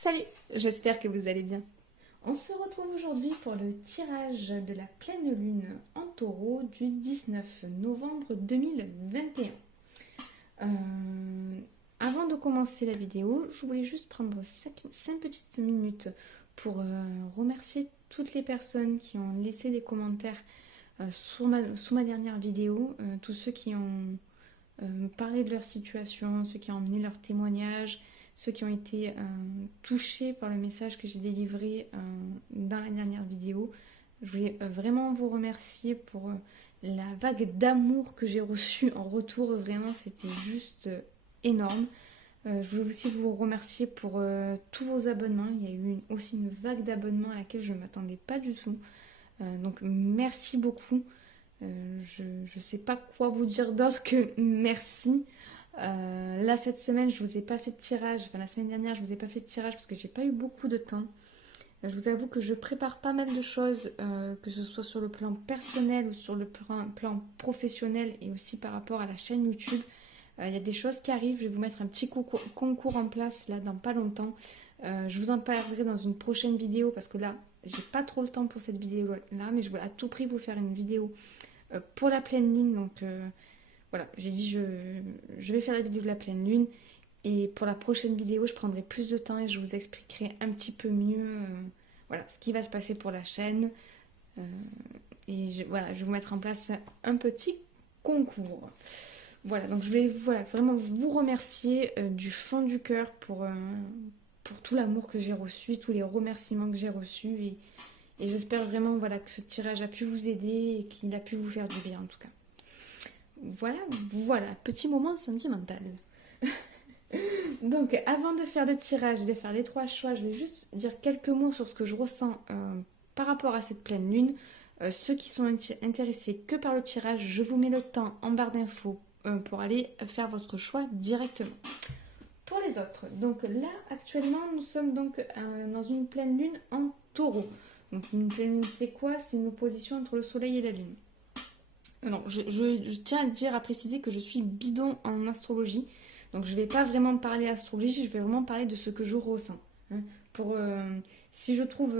Salut, j'espère que vous allez bien. On se retrouve aujourd'hui pour le tirage de la pleine lune en taureau du 19 novembre 2021. Avant de commencer la vidéo, je voulais juste prendre 5 petites minutes pour remercier toutes les personnes qui ont laissé des commentaires sous ma dernière vidéo, tous ceux qui ont parlé de leur situation, ceux qui ont emmené leur témoignage, ceux qui ont été touchés par le message que j'ai délivré dans la dernière vidéo. Je voulais vraiment vous remercier pour la vague d'amour que j'ai reçue en retour. Vraiment, c'était juste énorme. Je voulais aussi vous remercier pour tous vos abonnements. Il y a eu aussi une vague d'abonnements à laquelle je ne m'attendais pas du tout. Donc merci beaucoup. Je ne sais pas quoi vous dire d'autre que merci. Là cette semaine je vous ai pas fait de tirage, enfin la semaine dernière je vous ai pas fait de tirage parce que j'ai pas eu beaucoup de temps. Je vous avoue que je prépare pas mal de choses, que ce soit sur le plan personnel ou sur le plan professionnel et aussi par rapport à la chaîne YouTube. Il y a des choses qui arrivent, je vais vous mettre un petit concours en place là dans pas longtemps. Je vous en parlerai dans une prochaine vidéo parce que là j'ai pas trop le temps pour cette vidéo là, mais je voulais à tout prix vous faire une vidéo pour la pleine lune. Donc voilà, j'ai dit je vais faire la vidéo de la pleine lune et pour la prochaine vidéo je prendrai plus de temps et je vous expliquerai un petit peu mieux voilà, ce qui va se passer pour la chaîne. Voilà, je vais vous mettre en place un petit concours. Voilà, donc je voulais vraiment vous remercier du fond du cœur pour tout l'amour que j'ai reçu, tous les remerciements que j'ai reçus et j'espère vraiment voilà, que ce tirage a pu vous aider et qu'il a pu vous faire du bien en tout cas. Voilà, petit moment sentimental. Donc, avant de faire le tirage et de faire les 3 choix, je vais juste dire quelques mots sur ce que je ressens par rapport à cette pleine lune. Ceux qui sont intéressés que par le tirage, je vous mets le temps en barre d'infos pour aller faire votre choix directement. Pour les autres, donc là actuellement nous sommes donc dans une pleine lune en taureau. Donc une pleine lune c'est quoi? C'est une opposition entre le soleil et la lune. Non, je tiens à préciser que je suis bidon en astrologie. Donc je ne vais pas vraiment parler astrologie, je vais vraiment parler de ce que je ressens. Hein. Si je trouve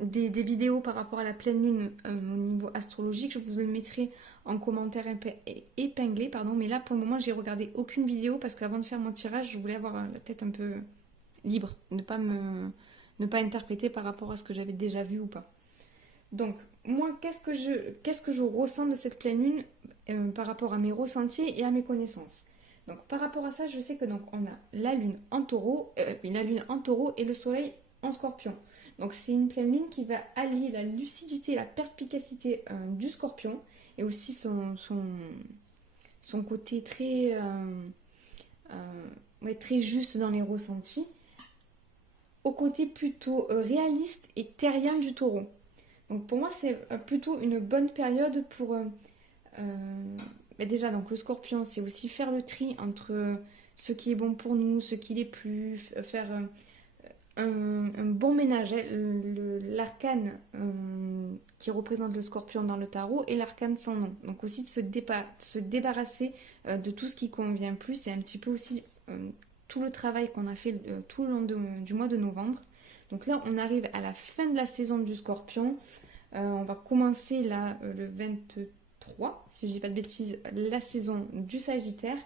des vidéos par rapport à la pleine lune au niveau astrologique, je vous le mettrai en commentaire épinglé. Pardon. Mais là pour le moment j'ai regardé aucune vidéo parce qu'avant de faire mon tirage, je voulais avoir la tête un peu libre, ne pas interpréter par rapport à ce que j'avais déjà vu ou pas. Donc, moi, qu'est-ce que je ressens de cette pleine lune par rapport à mes ressentis et à mes connaissances. Donc, par rapport à ça, je sais que donc on a la lune en taureau, et le soleil en scorpion. Donc, c'est une pleine lune qui va allier la lucidité, la perspicacité du scorpion et aussi son côté très juste dans les ressentis, au côté plutôt réaliste et terrien du taureau. Donc pour moi, c'est plutôt une bonne période pour... déjà, donc le scorpion, c'est aussi faire le tri entre ce qui est bon pour nous, ce qui l'est plus, faire un bon ménage. L'arcane qui représente le scorpion dans le tarot et l'arcane sans nom. Donc aussi de se débarrasser de tout ce qui convient plus. C'est un petit peu aussi tout le travail qu'on a fait tout le long du mois de novembre. Donc là, on arrive à la fin de la saison du scorpion. On va commencer là le 23, si je dis pas de bêtises, la saison du Sagittaire.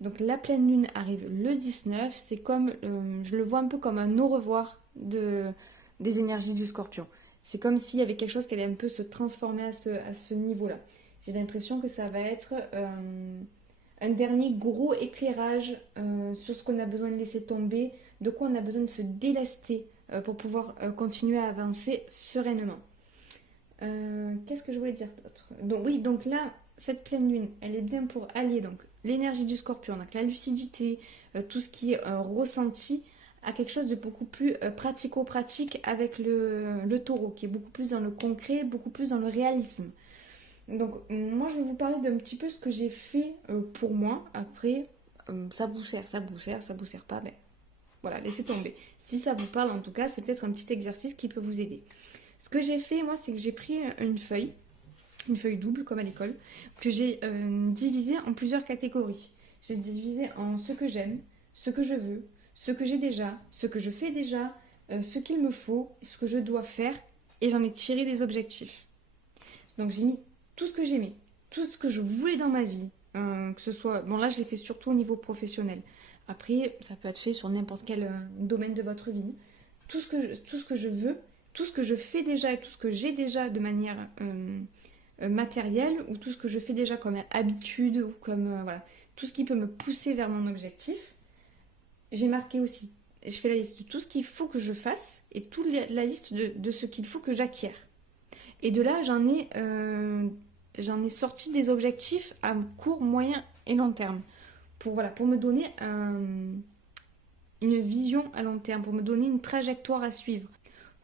Donc la pleine lune arrive le 19. C'est comme, je le vois un peu comme un au revoir des énergies du Scorpion. C'est comme s'il y avait quelque chose qui allait un peu se transformer à ce niveau-là. J'ai l'impression que ça va être un dernier gros éclairage sur ce qu'on a besoin de laisser tomber, de quoi on a besoin de se délester pour pouvoir continuer à avancer sereinement. Qu'est-ce que je voulais dire d'autre? Donc oui, donc là, cette pleine lune, elle est bien pour allier donc l'énergie du scorpion, donc la lucidité, tout ce qui est ressenti, à quelque chose de beaucoup plus pratico-pratique avec le taureau, qui est beaucoup plus dans le concret, beaucoup plus dans le réalisme. Donc moi, je vais vous parler d'un petit peu ce que j'ai fait pour moi. Après, ça vous sert pas, ben voilà, laissez tomber. Si ça vous parle, en tout cas, c'est peut-être un petit exercice qui peut vous aider. Ce que j'ai fait, moi, c'est que j'ai pris une feuille double comme à l'école, que j'ai divisée en plusieurs catégories. J'ai divisé en ce que j'aime, ce que je veux, ce que j'ai déjà, ce que je fais déjà, ce qu'il me faut, ce que je dois faire, et j'en ai tiré des objectifs. Donc j'ai mis tout ce que j'aimais, tout ce que je voulais dans ma vie, que ce soit... Bon là je l'ai fait surtout au niveau professionnel. Après ça peut être fait sur n'importe quel domaine de votre vie. Tout ce que je veux, tout ce que je fais déjà et tout ce que j'ai déjà de manière matérielle ou tout ce que je fais déjà comme habitude ou comme... voilà, tout ce qui peut me pousser vers mon objectif. J'ai marqué aussi, je fais la liste de tout ce qu'il faut que je fasse et toute la liste de ce qu'il faut que j'acquière. Et de là, j'en ai sorti des objectifs à court, moyen et long terme. Pour me donner une vision à long terme, pour me donner une trajectoire à suivre.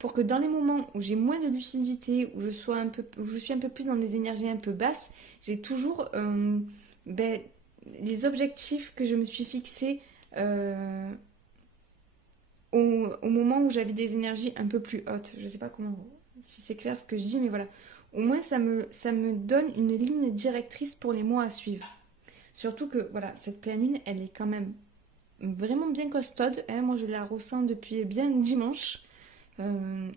Pour que dans les moments où j'ai moins de lucidité, où je suis un peu plus dans des énergies un peu basses, j'ai toujours les objectifs que je me suis fixés au moment où j'avais des énergies un peu plus hautes. Je sais pas si c'est clair ce que je dis, mais voilà. Au moins, ça me donne une ligne directrice pour les mois à suivre. Surtout que, voilà, cette pleine lune, elle est quand même vraiment bien costaude. Hein. Moi, je la ressens depuis bien dimanche.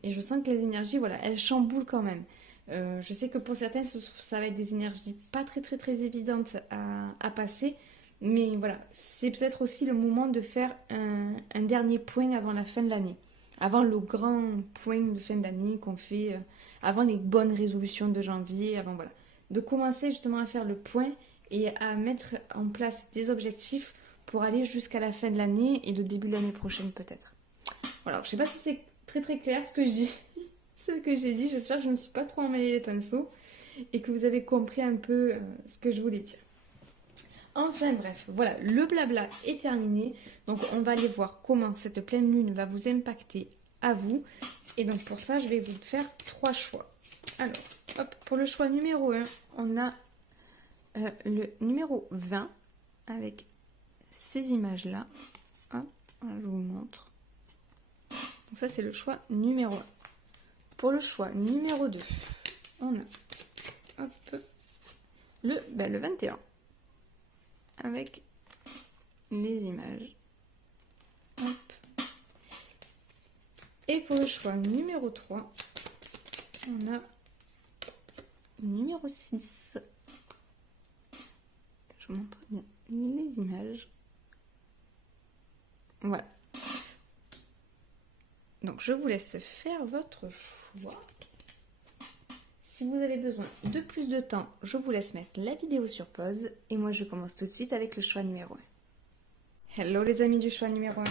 Et je sens que les énergies, voilà, elles chamboulent quand même. Je sais que pour certains, ça va être des énergies pas très très très évidentes à passer. Mais voilà, c'est peut-être aussi le moment de faire un dernier point avant la fin de l'année. Avant le grand point de fin d'année qu'on fait, avant les bonnes résolutions de janvier, avant voilà. De commencer justement à faire le point et à mettre en place des objectifs pour aller jusqu'à la fin de l'année et le début de l'année prochaine peut-être. Voilà, je sais pas si c'est très très clair ce que je dis, ce que j'ai dit. J'espère que je ne me suis pas trop emmêlé les pinceaux et que vous avez compris un peu ce que je voulais dire. Enfin bref, voilà, le blabla est terminé. Donc on va aller voir comment cette pleine lune va vous impacter à vous. Et donc pour ça, je vais vous faire 3 choix. Alors, hop, pour le choix numéro 1, on a le numéro 20 avec ces images-là. Hop, je vous montre. Donc ça, c'est le choix numéro 1. Pour le choix numéro 2, on a hop, le 21 avec les images. Hop. Et pour le choix numéro 3, on a le numéro 6. Je vous montre bien les images. Voilà. Donc je vous laisse faire votre choix. Si vous avez besoin de plus de temps, je vous laisse mettre la vidéo sur pause et moi je commence tout de suite avec le choix numéro 1. Hello les amis du choix numéro 1.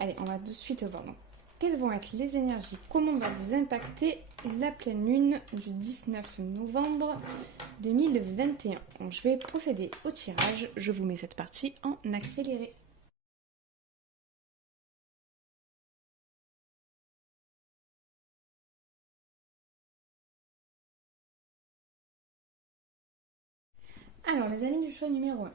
Allez, on va de suite voir donc quelles vont être les énergies, comment va vous impacter la pleine lune du 19 novembre 2021. Donc, je vais procéder au tirage, je vous mets cette partie en accéléré. Alors les amis du choix numéro 1,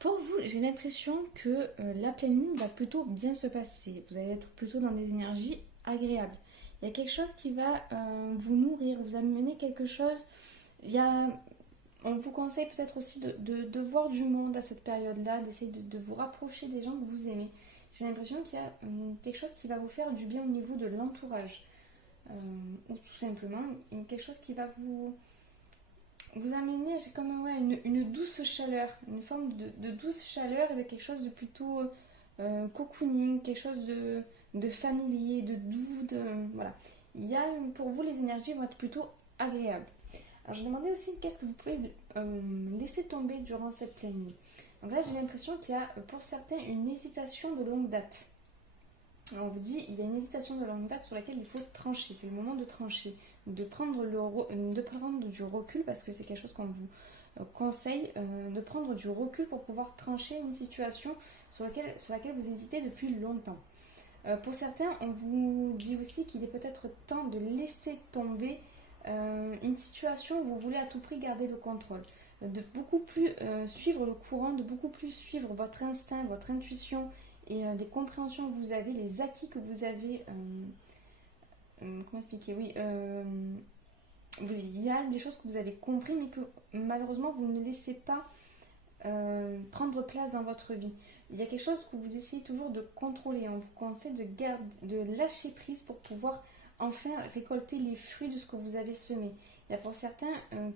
pour vous j'ai l'impression que la pleine lune va plutôt bien se passer. Vous allez être plutôt dans des énergies agréables. Il y a quelque chose qui va vous nourrir, vous amener quelque chose. On vous conseille peut-être aussi de voir du monde à cette période-là, d'essayer de vous rapprocher des gens que vous aimez. J'ai l'impression qu'il y a quelque chose qui va vous faire du bien au niveau de l'entourage. Ou tout simplement quelque chose qui va vous amener comme une douce chaleur, une forme de douce chaleur et de quelque chose de plutôt cocooning, quelque chose de familier, de doux, voilà. Pour vous, les énergies vont être plutôt agréables. Alors je demandais aussi qu'est-ce que vous pouvez laisser tomber durant cette pleine lune. Donc là j'ai l'impression qu'il y a pour certains une hésitation de longue date. Alors, on vous dit il y a une hésitation de longue date sur laquelle il faut trancher, c'est le moment de trancher, de prendre du recul parce que c'est quelque chose qu'on vous conseille, de prendre du recul pour pouvoir trancher une situation sur laquelle vous hésitez depuis longtemps. Pour certains, on vous dit aussi qu'il est peut-être temps de laisser tomber une situation où vous voulez à tout prix garder le contrôle, de beaucoup plus suivre le courant, de beaucoup plus suivre votre instinct, votre intuition et les compréhensions que vous avez, les acquis que vous avez. Comment expliquer? Oui, il y a des choses que vous avez compris, mais que malheureusement vous ne laissez pas prendre place dans votre vie. il y a quelque chose que vous essayez toujours de contrôler. On vous conseille de lâcher prise pour pouvoir enfin récolter les fruits de ce que vous avez semé. Il y a pour certains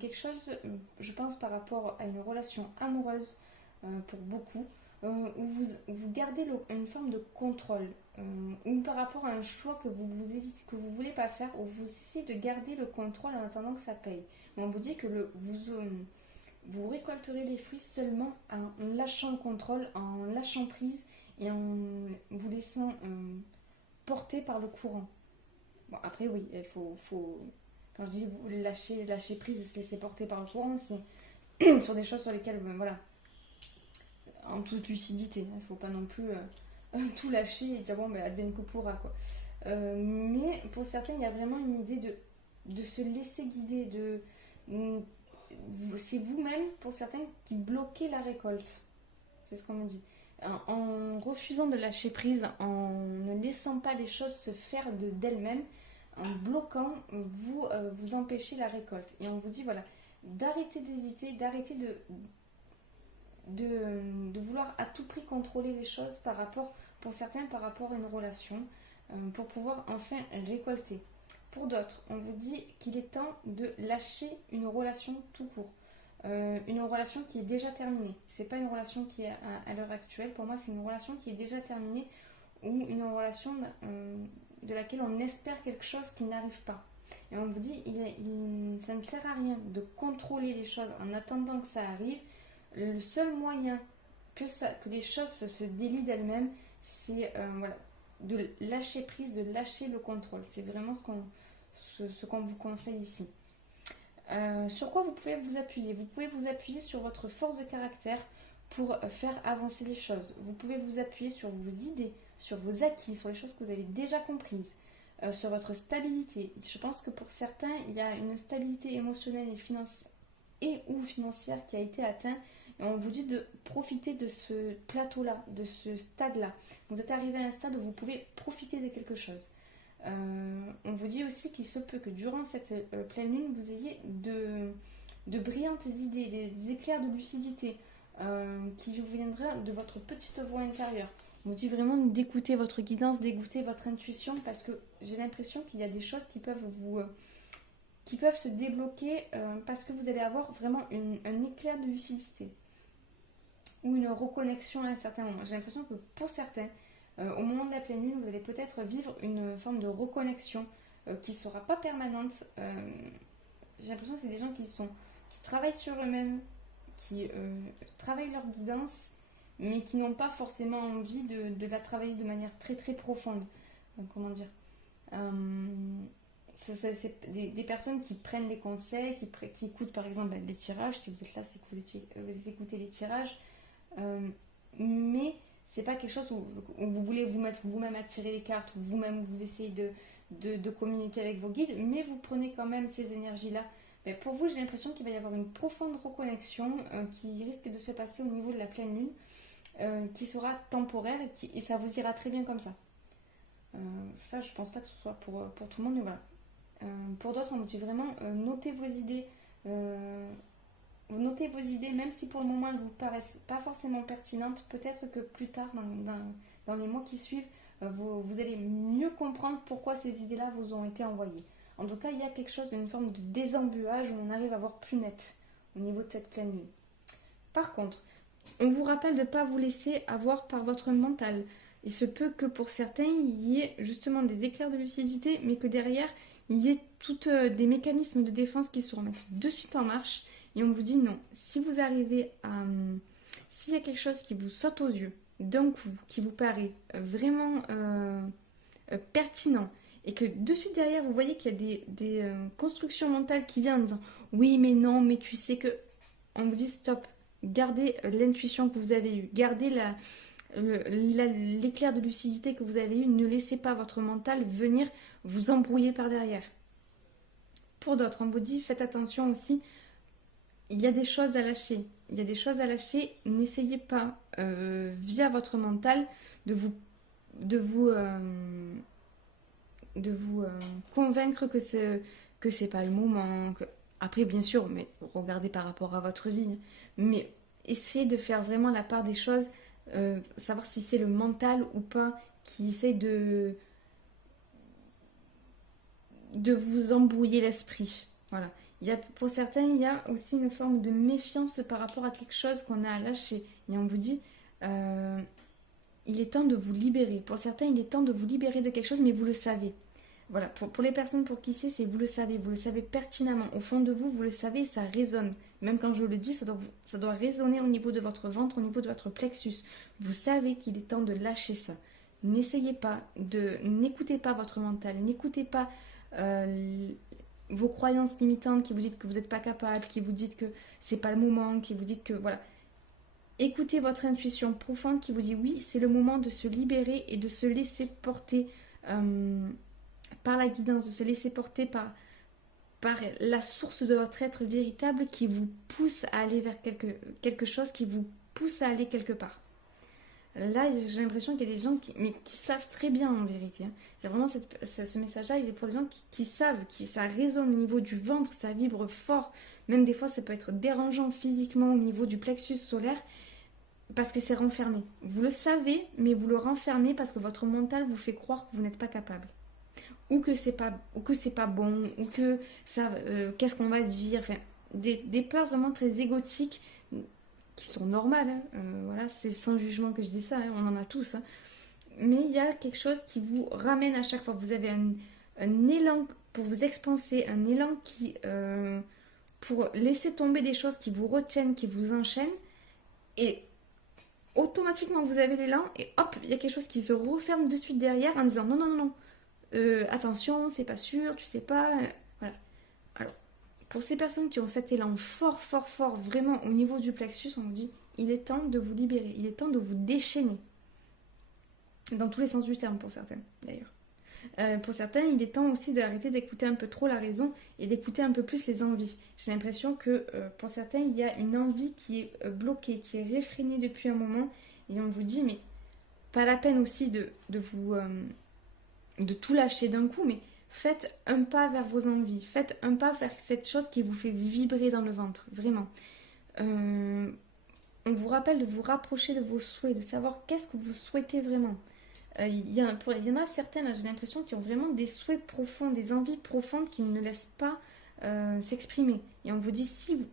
quelque chose, je pense par rapport à une relation amoureuse, pour beaucoup, où vous gardez une forme de contrôle, ou par rapport à un choix que vous évitez, que vous ne voulez pas faire, où vous essayez de garder le contrôle en attendant que ça paye. Mais on vous dit que vous récolterez les fruits seulement en lâchant le contrôle, en lâchant prise et en vous laissant porter par le courant. Bon, après, oui, il faut quand je dis lâcher prise et se laisser porter par le courant, c'est sur des choses sur lesquelles, voilà, en toute lucidité. Il ne faut pas non plus tout lâcher et dire bon, ben, advienne que pourra, quoi. Mais pour certains, il y a vraiment une idée de se laisser guider, c'est vous-même, pour certains, qui bloquez la récolte. C'est ce qu'on me dit. En refusant de lâcher prise, en ne laissant pas les choses se faire d'elles-mêmes, en bloquant, vous empêchez la récolte. Et on vous dit, voilà, d'arrêter d'hésiter, d'arrêter de vouloir à tout prix contrôler les choses pour certains, par rapport à une relation, pour pouvoir enfin récolter. Pour d'autres, on vous dit qu'il est temps de lâcher une relation tout court. Une relation qui est déjà terminée. C'est pas une relation qui est à l'heure actuelle. Pour moi, c'est une relation qui est déjà terminée ou une relation de laquelle on espère quelque chose qui n'arrive pas. Et on vous dit, ça ne sert à rien de contrôler les choses en attendant que ça arrive. Le seul moyen que les choses se délient d'elles-mêmes, c'est voilà, de lâcher prise, de lâcher le contrôle. C'est vraiment ce qu'on vous conseille ici. Sur quoi vous pouvez vous appuyer? Vous pouvez vous appuyer sur votre force de caractère pour faire avancer les choses. Vous pouvez vous appuyer sur vos idées, sur vos acquis, sur les choses que vous avez déjà comprises, sur votre stabilité. Je pense que pour certains, il y a une stabilité émotionnelle ou financière qui a été atteinte. Et on vous dit de profiter de ce plateau-là, de ce stade-là. Vous êtes arrivé à un stade où vous pouvez profiter de quelque chose. On vous dit aussi qu'il se peut que durant cette pleine lune, vous ayez de brillantes idées, des éclairs de lucidité qui vous viendront de votre petite voix intérieure. On vous dit vraiment d'écouter votre guidance, d'écouter votre intuition, parce que j'ai l'impression qu'il y a des choses qui peuvent se débloquer parce que vous allez avoir vraiment un éclair de lucidité ou une reconnexion à un certain moment. J'ai l'impression que pour certains, au moment de la pleine lune, vous allez peut-être vivre une forme de reconnexion qui ne sera pas permanente. J'ai l'impression que c'est des gens qui travaillent sur eux-mêmes, qui travaillent leur guidance, mais qui n'ont pas forcément envie de la travailler de manière très très profonde. Comment dire c'est des personnes qui prennent des conseils, qui écoutent par exemple les tirages. Si vous êtes là, c'est que vous écoutez les tirages. Mais c'est pas quelque chose où vous voulez vous mettre vous-même à tirer les cartes, ou vous-même vous essayez de communiquer avec vos guides, mais vous prenez quand même ces énergies-là. Mais pour vous, j'ai l'impression qu'il va y avoir une profonde reconnexion qui risque de se passer au niveau de la pleine lune, qui sera temporaire et ça vous ira très bien comme ça. Ça, je pense pas que ce soit pour tout le monde, mais voilà. Pour d'autres, on vous dit vraiment notez vos idées. Notez vos idées, même si pour le moment elles ne vous paraissent pas forcément pertinentes. Peut-être que plus tard, dans les mois qui suivent, vous allez mieux comprendre pourquoi ces idées-là vous ont été envoyées. En tout cas, il y a quelque chose, une forme de désembuage où on arrive à voir plus net au niveau de cette pleine lune. Par contre, on vous rappelle de ne pas vous laisser avoir par votre mental. Il se peut que pour certains, il y ait justement des éclairs de lucidité, mais que derrière, il y ait tous des mécanismes de défense qui se remettent de suite en marche. Et on vous dit non, si vous arrivez à... S'il y a quelque chose qui vous saute aux yeux, d'un coup, qui vous paraît vraiment pertinent, et que de suite derrière, vous voyez qu'il y a des constructions mentales qui viennent en disant oui, mais non, mais tu sais que... On vous dit stop, gardez l'intuition que vous avez eue, gardez l'éclair de lucidité que vous avez eu, ne laissez pas votre mental venir vous embrouiller par derrière. Pour d'autres, on vous dit faites attention aussi. Il y a des choses à lâcher. Il y a des choses à lâcher. N'essayez pas, via votre mental, de vous convaincre que c'est pas le moment. Après, bien sûr, mais regardez par rapport à votre vie. Mais essayez de faire vraiment la part des choses savoir si c'est le mental ou pas qui essaie de vous embrouiller l'esprit. Voilà. Pour certains, il y a aussi une forme de méfiance par rapport à quelque chose qu'on a à lâcher. Et on vous dit, euh, il est temps de vous libérer. Pour certains, il est temps de vous libérer de quelque chose, mais vous le savez. Voilà, pour les personnes pour qui c'est vous le savez pertinemment. Au fond de vous, vous le savez, ça résonne. Même quand je le dis, ça doit résonner au niveau de votre ventre, au niveau de votre plexus. Vous savez qu'il est temps de lâcher ça. N'écoutez pas votre mental, n'écoutez pas vos croyances limitantes qui vous disent que vous n'êtes pas capable, qui vous disent que c'est pas le moment, qui vous disent que voilà. Écoutez votre intuition profonde qui vous dit oui, c'est le moment de se libérer et de se laisser porter par la guidance, de se laisser porter par la source de votre être véritable qui vous pousse à aller vers quelque chose, qui vous pousse à aller quelque part. Là, j'ai l'impression qu'il y a des gens qui savent très bien en vérité. C'est vraiment ce message-là, il est pour des gens qui savent, ça résonne au niveau du ventre, ça vibre fort. Même des fois, ça peut être dérangeant physiquement au niveau du plexus solaire parce que c'est renfermé. Vous le savez, mais vous le renfermez parce que votre mental vous fait croire que vous n'êtes pas capable. Ou que c'est pas bon, ou que ça, qu'est-ce qu'on va dire, enfin, des peurs vraiment très égotiques qui sont normales, hein. Voilà, c'est sans jugement que je dis ça, hein, on en a tous, hein. Mais il y a quelque chose qui vous ramène à chaque fois. Vous avez un élan pour vous expanser, un élan pour laisser tomber des choses qui vous retiennent, qui vous enchaînent, et automatiquement vous avez l'élan, et hop, il y a quelque chose qui se referme de suite derrière en disant non, non, non, non. Attention, c'est pas sûr, tu sais pas. Voilà. Alors, pour ces personnes qui ont cet élan fort, fort, fort, vraiment au niveau du plexus, on vous dit, il est temps de vous libérer, il est temps de vous déchaîner. Dans tous les sens du terme, pour certains, d'ailleurs. Pour certains, il est temps aussi d'arrêter d'écouter un peu trop la raison et d'écouter un peu plus les envies. J'ai l'impression que pour certains, il y a une envie qui est bloquée, qui est réfrénée depuis un moment, et on vous dit, mais pas la peine aussi de tout lâcher d'un coup, mais faites un pas vers vos envies, faites un pas vers cette chose qui vous fait vibrer dans le ventre, vraiment. On vous rappelle de vous rapprocher de vos souhaits, de savoir qu'est-ce que vous souhaitez vraiment. Il y en a certaines, j'ai l'impression, qui ont vraiment des souhaits profonds, des envies profondes qui ne laissent pas s'exprimer. Et on vous dit, si vous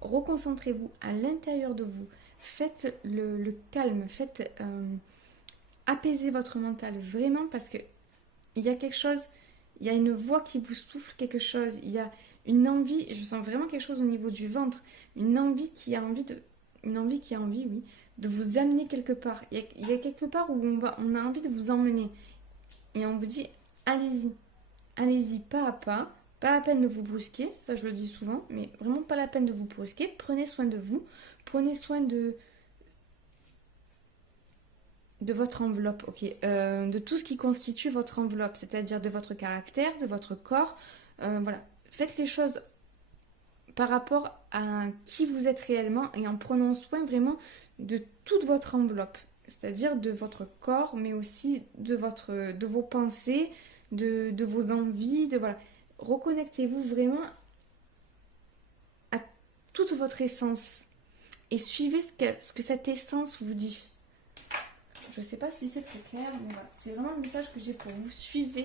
reconcentrez-vous à l'intérieur de vous, faites le calme, faites apaiser votre mental, vraiment, parce que il y a quelque chose, il y a une voix qui vous souffle quelque chose, il y a une envie, je sens vraiment quelque chose au niveau du ventre, une envie qui a envie, oui, de vous amener quelque part. Il y a quelque part où on a envie de vous emmener. Et on vous dit, allez-y, allez-y pas à pas, pas la peine de vous brusquer, ça je le dis souvent, mais vraiment pas la peine de vous brusquer, prenez soin de vous, prenez soin de votre enveloppe, ok, de tout ce qui constitue votre enveloppe, c'est-à-dire de votre caractère, de votre corps, voilà. Faites les choses par rapport à qui vous êtes réellement et en prenant soin vraiment de toute votre enveloppe, c'est-à-dire de votre corps, mais aussi de vos pensées, de vos envies, voilà. Reconnectez-vous vraiment à toute votre essence et suivez ce que cette essence vous dit. Je ne sais pas si c'est très clair, mais voilà. C'est vraiment le message que j'ai pour vous. Suivez,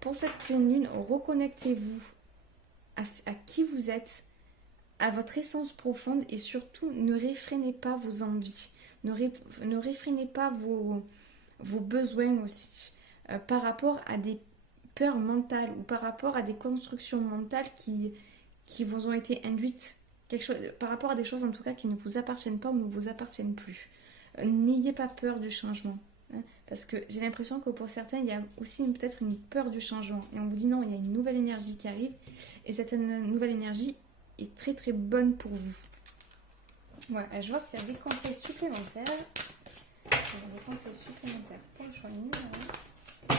pour cette pleine lune, reconnectez-vous à qui vous êtes, à votre essence profonde et surtout ne réfrénez pas vos envies. Ne réfrénez pas vos besoins aussi par rapport à des peurs mentales ou par rapport à des constructions mentales qui vous ont été induites. Par rapport à des choses en tout cas qui ne vous appartiennent pas ou ne vous appartiennent plus. N'ayez pas peur du changement, hein, parce que j'ai l'impression que pour certains il y a aussi peut-être une peur du changement et on vous dit non, il y a une nouvelle énergie qui arrive et cette nouvelle énergie est très très bonne pour vous. Voilà, je vois s'il y a des conseils supplémentaires. Des conseils supplémentaires pour le choix numéro 1.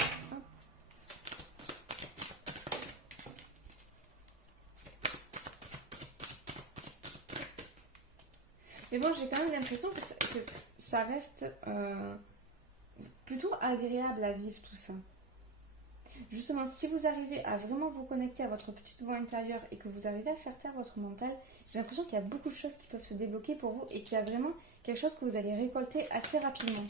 Mais bon, j'ai quand même l'impression que ça reste plutôt agréable à vivre tout ça. Justement, si vous arrivez à vraiment vous connecter à votre petite voix intérieure et que vous arrivez à faire taire votre mental, j'ai l'impression qu'il y a beaucoup de choses qui peuvent se débloquer pour vous et qu'il y a vraiment quelque chose que vous allez récolter assez rapidement.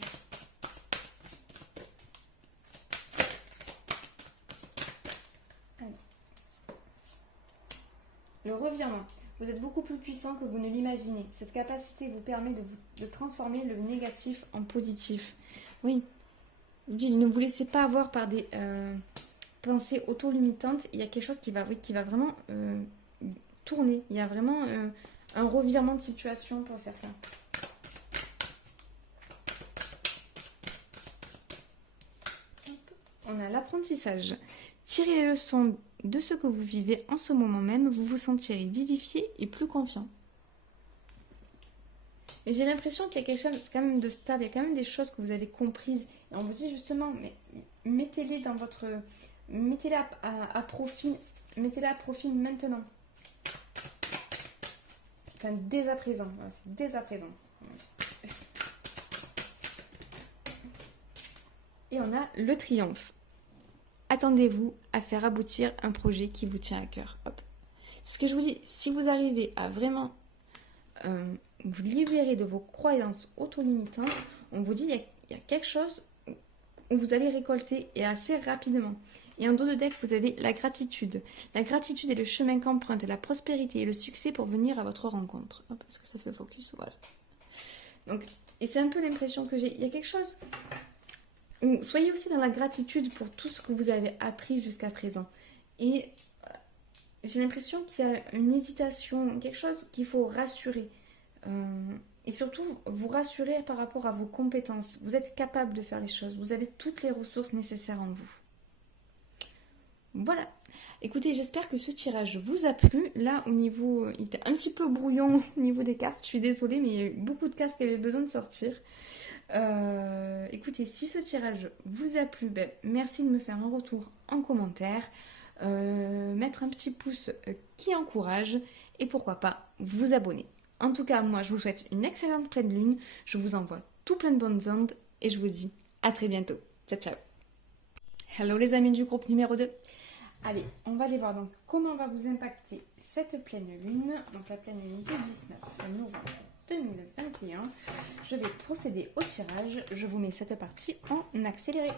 Le revirement. Vous êtes beaucoup plus puissant que vous ne l'imaginez. Cette capacité vous permet de transformer le négatif en positif. Oui, je dis, ne vous laissez pas avoir par des pensées auto-limitantes. Il y a quelque chose qui va vraiment tourner. Il y a vraiment un revirement de situation pour certains. On a l'apprentissage. Tirez les leçons de ce que vous vivez en ce moment même, vous vous sentirez vivifié et plus confiant. Mais j'ai l'impression qu'il y a quelque chose quand même de stable, il y a quand même des choses que vous avez comprises. Et on vous dit justement, mais mettez-les dans votre... Mettez-les à profit. Mettez-les à profit maintenant. Enfin, dès à présent. Voilà, c'est dès à présent. Et on a le triomphe. Attendez-vous à faire aboutir un projet qui vous tient à cœur. Hop. Ce que je vous dis, si vous arrivez à vraiment vous libérer de vos croyances auto-limitantes, on vous dit il y a quelque chose où vous allez récolter et assez rapidement. Et en dos de deck, vous avez la gratitude. La gratitude est le chemin qu'emprunte la prospérité et le succès pour venir à votre rencontre. Hop, est-ce que ça fait focus? Voilà. Donc, et c'est un peu l'impression que j'ai. Il y a quelque chose... Soyez aussi dans la gratitude pour tout ce que vous avez appris jusqu'à présent. Et j'ai l'impression qu'il y a une hésitation, quelque chose qu'il faut rassurer. Et surtout, vous rassurer par rapport à vos compétences. Vous êtes capable de faire les choses. Vous avez toutes les ressources nécessaires en vous. Voilà. Écoutez, j'espère que ce tirage vous a plu. Là, au niveau... Il était un petit peu brouillon au niveau des cartes. Je suis désolée, mais il y a eu beaucoup de cartes qui avaient besoin de sortir. Écoutez, si ce tirage vous a plu, merci de me faire un retour en commentaire. Mettre un petit pouce qui encourage. Et pourquoi pas vous abonner. En tout cas, moi, je vous souhaite une excellente pleine lune. Je vous envoie tout plein de bonnes ondes. Et je vous dis à très bientôt. Ciao, ciao. Hello les amis du groupe numéro 2. Allez, on va aller voir donc comment va vous impacter cette pleine lune. Donc la pleine lune du 19 novembre 2021. Je vais procéder au tirage. Je vous mets cette partie en accéléré.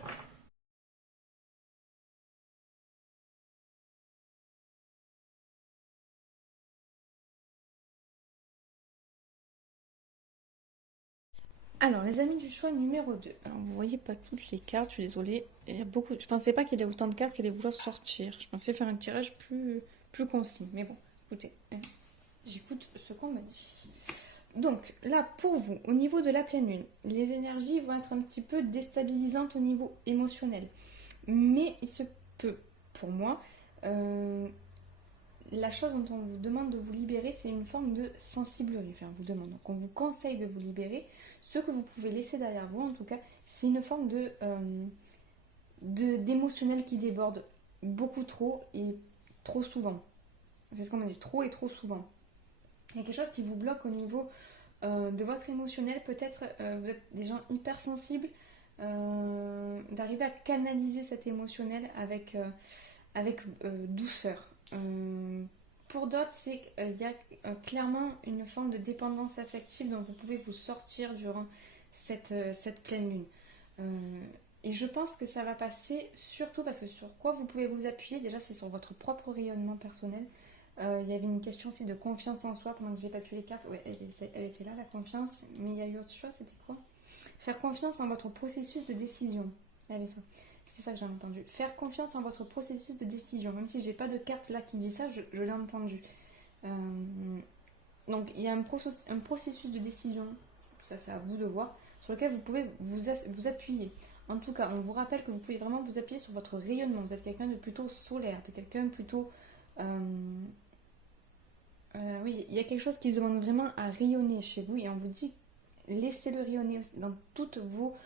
Alors, les amis du choix numéro 2. Alors, vous voyez pas toutes les cartes, je suis désolée. Il y a beaucoup... Je pensais pas qu'il y avait autant de cartes qui allaient vouloir sortir. Je pensais faire un tirage plus concis. Mais bon, écoutez, j'écoute ce qu'on me dit. Donc, là, pour vous, au niveau de la pleine lune, les énergies vont être un petit peu déstabilisantes au niveau émotionnel. Mais il se peut, pour moi, la chose dont on vous demande de vous libérer, c'est une forme de sensiblerie. Enfin, on vous demande. Donc, on vous conseille de vous libérer. Ce que vous pouvez laisser derrière vous, en tout cas, c'est une forme d'émotionnel qui déborde beaucoup trop et trop souvent. C'est ce qu'on m'a dit, trop et trop souvent. Il y a quelque chose qui vous bloque au niveau de votre émotionnel. Peut-être vous êtes des gens hypersensibles, d'arriver à canaliser cet émotionnel avec douceur. Pour d'autres, c'est qu'il y a clairement une forme de dépendance affective dont vous pouvez vous sortir durant cette pleine lune. Et je pense que ça va passer surtout parce que sur quoi vous pouvez vous appuyer, déjà c'est sur votre propre rayonnement personnel. Il y avait une question aussi de confiance en soi pendant que j'ai pas tué les cartes. Ouais, elle était là, la confiance. Mais il y a eu autre chose, c'était quoi? Faire confiance en votre processus de décision. Il y avait ça. C'est ça que j'ai entendu. Faire confiance en votre processus de décision. Même si j'ai pas de carte là qui dit ça, je l'ai entendu. Donc il y a un processus de décision, ça c'est à vous de voir, sur lequel vous pouvez vous appuyer. En tout cas, on vous rappelle que vous pouvez vraiment vous appuyer sur votre rayonnement. Vous êtes quelqu'un de plutôt solaire, de quelqu'un plutôt... oui, il y a quelque chose qui demande vraiment à rayonner chez vous et on vous dit laissez-le rayonner dans toutes vos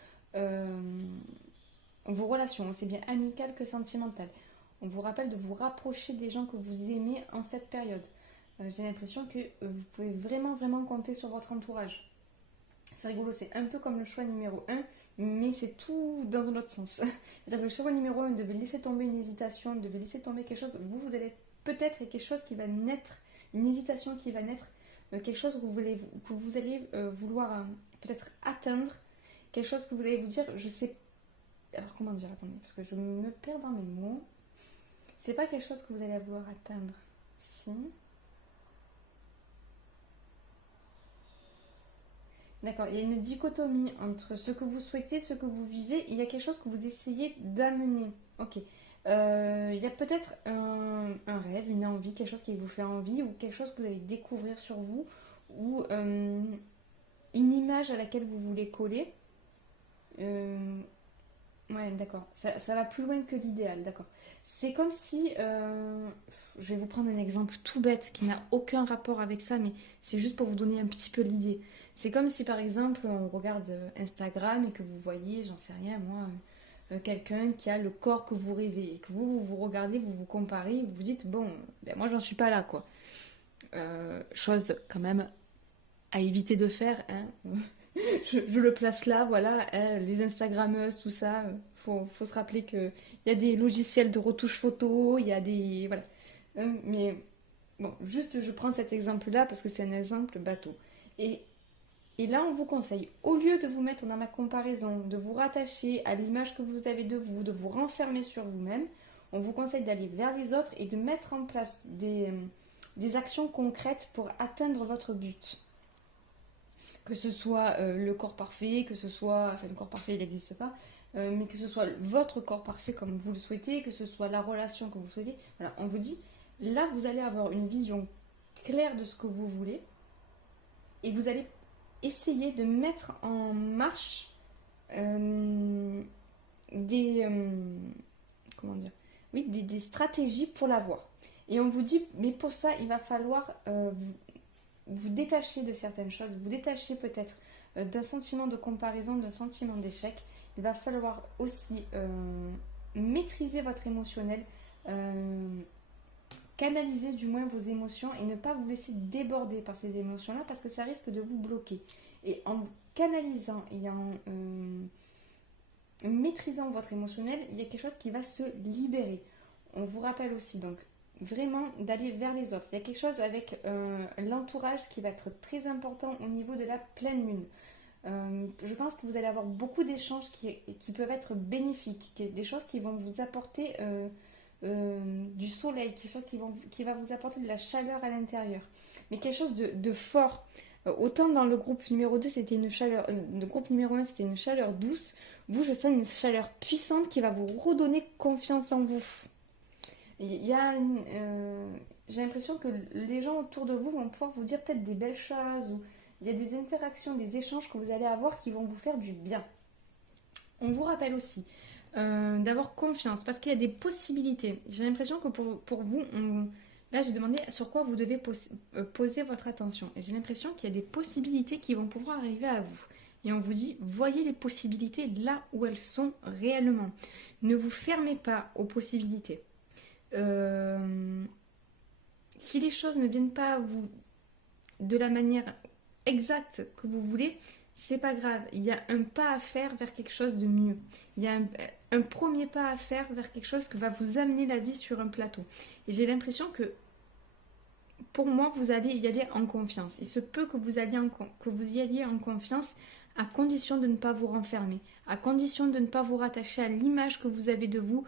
relations, aussi bien amicales que sentimentales. On vous rappelle de vous rapprocher des gens que vous aimez en cette période. J'ai l'impression que vous pouvez vraiment compter sur votre entourage. C'est rigolo, c'est un peu comme le choix numéro 1, mais c'est tout dans un autre sens. C'est-à-dire que le choix numéro 1 devait laisser tomber une hésitation, devait laisser tomber quelque chose. Vous allez peut-être quelque chose qui va naître, une hésitation qui va naître, quelque chose que vous allez vouloir peut-être atteindre, quelque chose que vous allez vous dire, je sais. Alors comment dire, attendez, parce que je me perds dans mes mots. C'est pas quelque chose que vous allez vouloir atteindre. Si. D'accord, il y a une dichotomie entre ce que vous souhaitez, ce que vous vivez, et il y a quelque chose que vous essayez d'amener. Ok. Il y a peut-être un rêve, une envie, quelque chose qui vous fait envie, ou quelque chose que vous allez découvrir sur vous, ou une image à laquelle vous voulez coller. Euh, Ouais, d'accord. Ça va plus loin que l'idéal, d'accord. C'est comme si, je vais vous prendre un exemple tout bête qui n'a aucun rapport avec ça, mais c'est juste pour vous donner un petit peu l'idée. C'est comme si, par exemple, on regarde Instagram et que vous voyez, j'en sais rien, moi, quelqu'un qui a le corps que vous rêvez, et que vous regardez, vous vous comparez, vous vous dites, bon, ben moi, j'en suis pas là, quoi. Chose quand même à éviter de faire, hein. Je le place là, voilà, hein, les Instagrammeuses, tout ça. Faut se rappeler qu'il y a des logiciels de retouche photo, il y a des. Voilà. Mais bon, juste je prends cet exemple-là parce que c'est un exemple bateau. Et, et là, on vous conseille, au lieu de vous mettre dans la comparaison, de vous rattacher à l'image que vous avez de vous, de vous renfermer sur vous-même, on vous conseille d'aller vers les autres et de mettre en place des actions concrètes pour atteindre votre but. Que ce soit le corps parfait, que ce soit, enfin le corps parfait il n'existe pas, mais que ce soit votre corps parfait comme vous le souhaitez, que ce soit la relation que vous souhaitez, voilà, on vous dit, là vous allez avoir une vision claire de ce que vous voulez et vous allez essayer de mettre en marche euh, des, comment dire, oui, des stratégies pour l'avoir. Et on vous dit, mais pour ça, il va falloir vous détacher de certaines choses, vous détacher peut-être d'un sentiment de comparaison, d'un sentiment d'échec. Il va falloir aussi maîtriser votre émotionnel, euh, canaliser du moins vos émotions et ne pas vous laisser déborder par ces émotions-là parce que ça risque de vous bloquer. Et en canalisant et en maîtrisant votre émotionnel, il y a quelque chose qui va se libérer. On vous rappelle aussi donc vraiment d'aller vers les autres. Il y a quelque chose avec l'entourage qui va être très important au niveau de la pleine lune. Je pense que vous allez avoir beaucoup d'échanges qui peuvent être bénéfiques, des choses qui vont vous apporter du soleil, quelque chose qui va vous apporter de la chaleur à l'intérieur. Mais quelque chose de fort. Autant dans le groupe numéro 2, c'était une chaleur. Le groupe numéro 1, c'était une chaleur douce. Vous, je sens une chaleur puissante qui va vous redonner confiance en vous. Il y a j'ai l'impression que les gens autour de vous vont pouvoir vous dire peut-être des belles choses ou il y a des interactions, des échanges que vous allez avoir qui vont vous faire du bien. On vous rappelle aussi d'avoir confiance parce qu'il y a des possibilités. J'ai l'impression que pour vous, là j'ai demandé sur quoi vous devez poser votre attention. Et j'ai l'impression qu'il y a des possibilités qui vont pouvoir arriver à vous. Et on vous dit, voyez les possibilités là où elles sont réellement. Ne vous fermez pas aux possibilités. Si les choses ne viennent pas à vous de la manière exacte que vous voulez, c'est pas grave. Il y a un pas à faire vers quelque chose de mieux. Il y a un premier pas à faire vers quelque chose que va vous amener la vie sur un plateau. Et j'ai l'impression que pour moi, vous allez y aller en confiance. Il se peut que vous y alliez en confiance à condition de ne pas vous renfermer, à condition de ne pas vous rattacher à l'image que vous avez de vous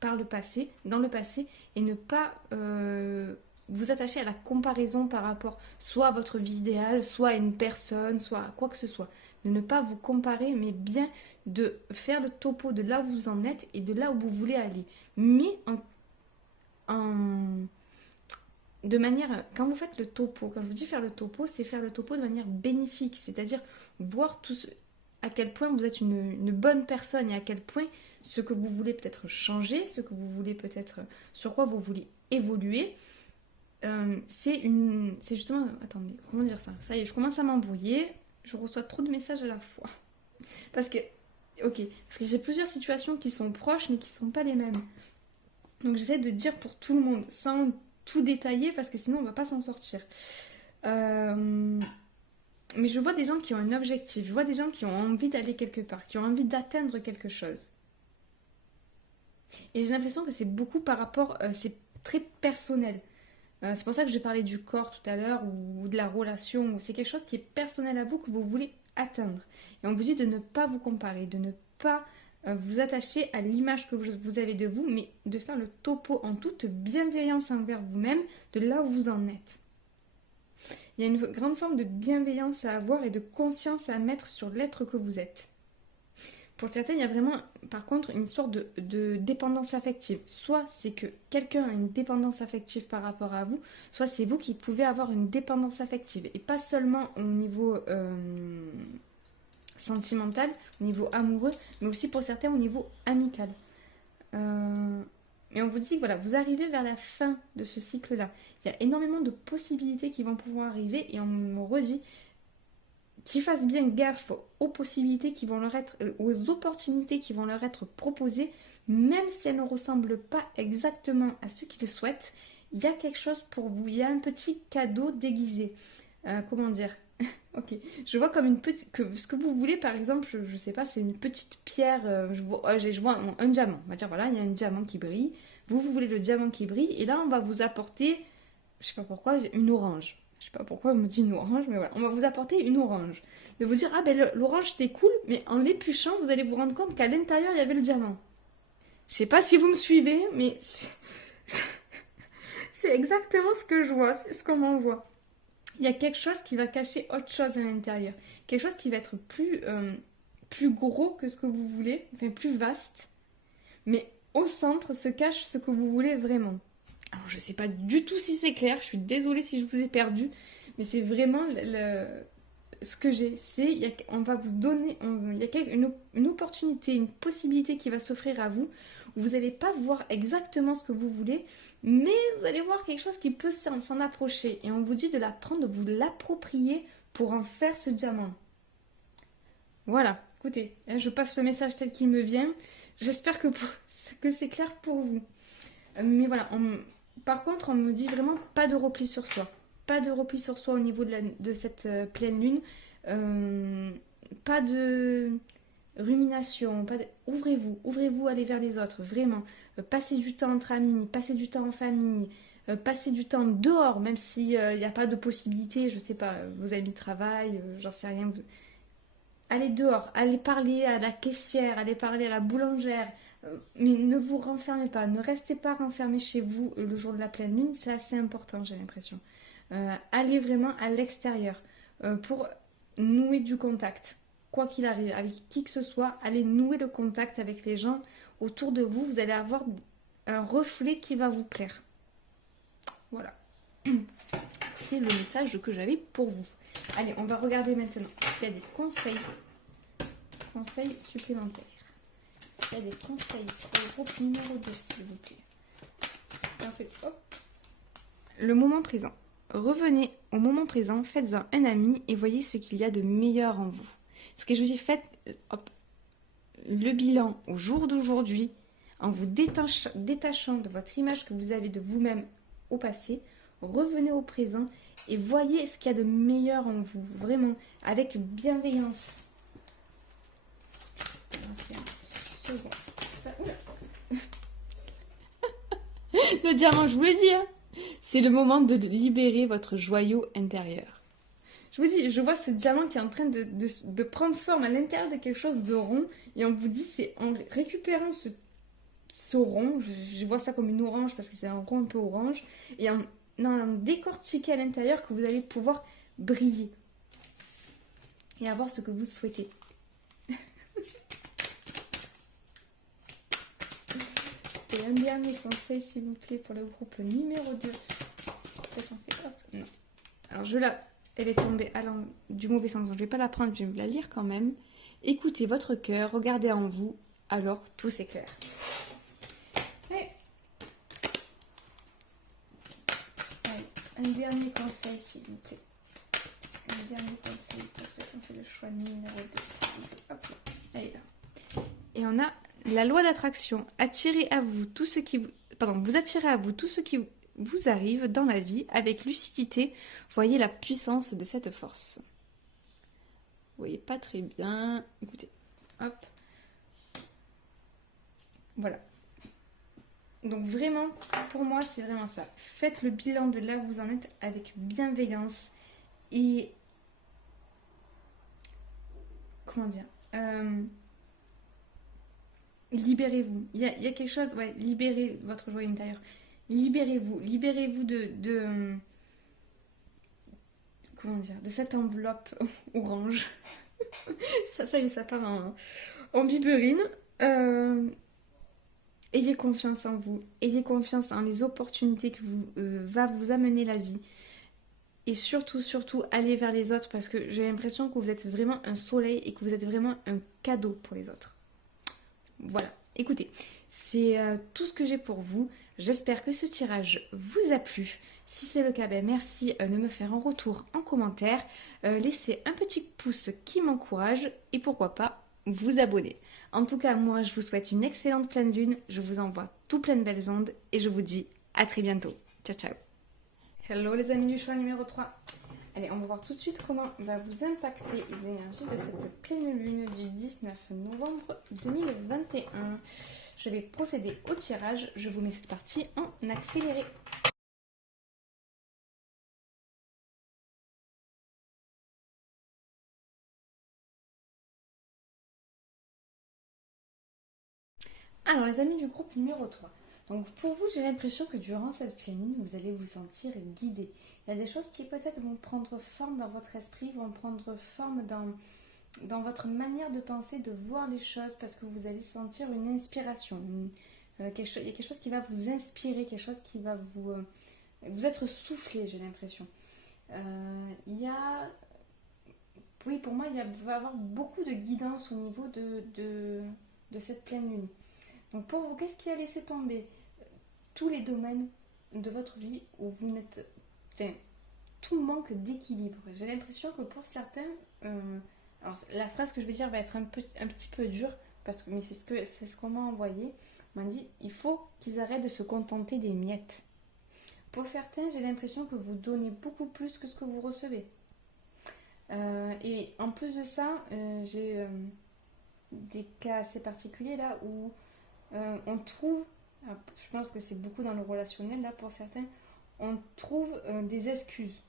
par le passé, dans le passé, et ne pas vous attacher à la comparaison par rapport soit à votre vie idéale, soit à une personne, soit à quoi que ce soit. De ne pas vous comparer, mais bien de faire le topo de là où vous en êtes et de là où vous voulez aller. Mais de manière, quand vous faites le topo, quand je vous dis faire le topo, c'est faire le topo de manière bénéfique, c'est-à-dire voir à quel point vous êtes une bonne personne et à quel point ce que vous voulez peut-être changer, ce que vous voulez peut-être, sur quoi vous voulez évoluer, c'est justement, attendez, comment dire ça? Ça y est, je commence à m'embrouiller, je reçois trop de messages à la fois. Parce que, parce que j'ai plusieurs situations qui sont proches mais qui ne sont pas les mêmes. Donc j'essaie de dire pour tout le monde, sans tout détailler parce que sinon on va pas s'en sortir. Mais je vois des gens qui ont un objectif, je vois des gens qui ont envie d'aller quelque part, qui ont envie d'atteindre quelque chose. Et j'ai l'impression que c'est beaucoup par rapport, c'est très personnel. C'est pour ça que j'ai parlé du corps tout à l'heure ou de la relation. C'est quelque chose qui est personnel à vous que vous voulez atteindre. Et on vous dit de ne pas vous comparer, de ne pas vous attacher à l'image que vous avez de vous, mais de faire le topo en toute bienveillance envers vous-même de là où vous en êtes. Il y a une grande forme de bienveillance à avoir et de conscience à mettre sur l'être que vous êtes. Pour certains, il y a vraiment, par contre, une histoire de dépendance affective. Soit c'est que quelqu'un a une dépendance affective par rapport à vous, soit c'est vous qui pouvez avoir une dépendance affective. Et pas seulement au niveau sentimental, au niveau amoureux, mais aussi pour certains au niveau amical. Et on vous dit que voilà, vous arrivez vers la fin de ce cycle-là. Il y a énormément de possibilités qui vont pouvoir arriver et on me redit qu'ils fassent bien gaffe aux possibilités qui vont leur être, aux opportunités qui vont leur être proposées, même si elles ne ressemblent pas exactement à ce qu'ils souhaitent. Il y a quelque chose pour vous, il y a un petit cadeau déguisé. Comment dire? Ok, je vois comme une petite, que ce que vous voulez, par exemple, je sais pas, c'est une petite pierre. Je vois un diamant. On va dire voilà, il y a un diamant qui brille. Vous voulez le diamant qui brille, et là on va vous apporter, je sais pas pourquoi, une orange. Je sais pas pourquoi on me dit une orange, mais voilà. On va vous apporter une orange. De vous dire, ah ben l'orange c'est cool, mais en l'épluchant, vous allez vous rendre compte qu'à l'intérieur, il y avait le diamant. Je sais pas si vous me suivez, mais c'est exactement ce que je vois, c'est ce qu'on m'envoie. Il y a quelque chose qui va cacher autre chose à l'intérieur. Quelque chose qui va être plus gros que ce que vous voulez, enfin plus vaste. Mais au centre se cache ce que vous voulez vraiment. Alors je sais pas du tout si c'est clair, je suis désolée si je vous ai perdu, mais c'est vraiment ce que j'ai. On va vous donner, il y a une opportunité, une possibilité qui va s'offrir à vous. Vous n'allez pas voir exactement ce que vous voulez, mais vous allez voir quelque chose qui peut s'en approcher. Et on vous dit de la prendre, de vous l'approprier pour en faire ce diamant. Voilà, écoutez, je passe le message tel qu'il me vient. J'espère que c'est clair pour vous. Mais voilà, par contre, on me dit vraiment pas de repli sur soi. Pas de repli sur soi au niveau de cette pleine lune. Pas de rumination. Ouvrez-vous, allez vers les autres, vraiment. Passez du temps entre amis, passez du temps en famille, passez du temps dehors, même s'il n'y a pas de possibilité, je sais pas, vos amis travaillent, j'en sais rien. Allez dehors, allez parler à la caissière, allez parler à la boulangère, mais ne vous renfermez pas, ne restez pas renfermé chez vous le jour de la pleine lune, c'est assez important, j'ai l'impression. Allez vraiment à l'extérieur pour nouer du contact. Quoi qu'il arrive, avec qui que ce soit, allez nouer le contact avec les gens autour de vous, vous allez avoir un reflet qui va vous plaire. Voilà. C'est le message que j'avais pour vous. Allez, on va regarder maintenant s'il y a des conseils supplémentaires. Il y a des conseils pour le groupe numéro 2, s'il vous plaît. En fait, hop. Le moment présent. Revenez au moment présent, faites-en un ami et voyez ce qu'il y a de meilleur en vous. Ce que je vous dis, faites le bilan au jour d'aujourd'hui en vous détachant de votre image que vous avez de vous-même au passé. Revenez au présent et voyez ce qu'il y a de meilleur en vous, vraiment, avec bienveillance. Le diamant, je vous l'ai dit, hein, c'est le moment de libérer votre joyau intérieur. Je vous dis, je vois ce diamant qui est en train de prendre forme à l'intérieur de quelque chose de rond, et on vous dit, c'est en récupérant ce rond, je vois ça comme une orange parce que c'est un rond un peu orange, et en décortiquer à l'intérieur que vous allez pouvoir briller et avoir ce que vous souhaitez. Et un dernier conseil, s'il vous plaît, pour le groupe numéro 2. Non. Alors, elle est tombée du mauvais sens. Je ne vais pas la prendre, je vais la lire quand même. Écoutez votre cœur, regardez en vous, alors tout s'éclaire. Allez, un dernier conseil, s'il vous plaît. Un dernier conseil pour ceux qui ont fait le choix numéro 2. Hop là, elle est là. Et on a la loi d'attraction. Attirez à vous tout ce qui vous attirez à vous tout ce qui vous arrive dans la vie avec lucidité. Voyez la puissance de cette force. voyez pas très bien. Écoutez, hop, voilà. Donc vraiment, pour moi, c'est vraiment ça. Faites le bilan de là où vous en êtes avec bienveillance et comment dire, libérez-vous. Il y a quelque chose, ouais, libérez votre joie intérieure. Libérez-vous comment dire, de cette enveloppe orange. Ça y est, ça part en biberine. Euh, Ayez confiance en vous, ayez confiance en les opportunités que va vous amener la vie. Et surtout, allez vers les autres parce que j'ai l'impression que vous êtes vraiment un soleil et que vous êtes vraiment un cadeau pour les autres. Voilà, écoutez, c'est tout ce que j'ai pour vous. J'espère que ce tirage vous a plu. Si c'est le cas, ben merci de me faire un retour en commentaire. Laissez un petit pouce qui m'encourage et pourquoi pas vous abonner. En tout cas, moi je vous souhaite une excellente pleine lune. Je vous envoie tout plein de belles ondes et je vous dis à très bientôt. Ciao ciao. Hello les amis du choix numéro 3. Allez, on va voir tout de suite comment va vous impacter les énergies de cette pleine lune du 19 novembre 2021. Je vais procéder au tirage. Je vous mets cette partie en accéléré. Alors les amis du groupe numéro 3. Donc pour vous, j'ai l'impression que durant cette pleine lune, vous allez vous sentir guidé. Il y a des choses qui peut-être vont prendre forme dans votre esprit, vont prendre forme dans votre manière de penser, de voir les choses, parce que vous allez sentir une inspiration. Il y a quelque chose qui va vous inspirer, quelque chose qui va vous être soufflé, j'ai l'impression. Il y a... Oui, pour moi, va y avoir beaucoup de guidance au niveau de cette pleine lune. Donc pour vous, qu'est-ce qui a laissé tomber tous les domaines de votre vie où vous n'êtes... Enfin, tout manque d'équilibre. J'ai l'impression que pour certains... alors la phrase que je vais dire va être un petit peu dure, mais c'est ce qu'on m'a envoyé. On m'a dit, il faut qu'ils arrêtent de se contenter des miettes. Pour certains, j'ai l'impression que vous donnez beaucoup plus que ce que vous recevez. Et en plus de ça, j'ai des cas assez particuliers là où on trouve, je pense que c'est beaucoup dans le relationnel là pour certains, on trouve des excuses.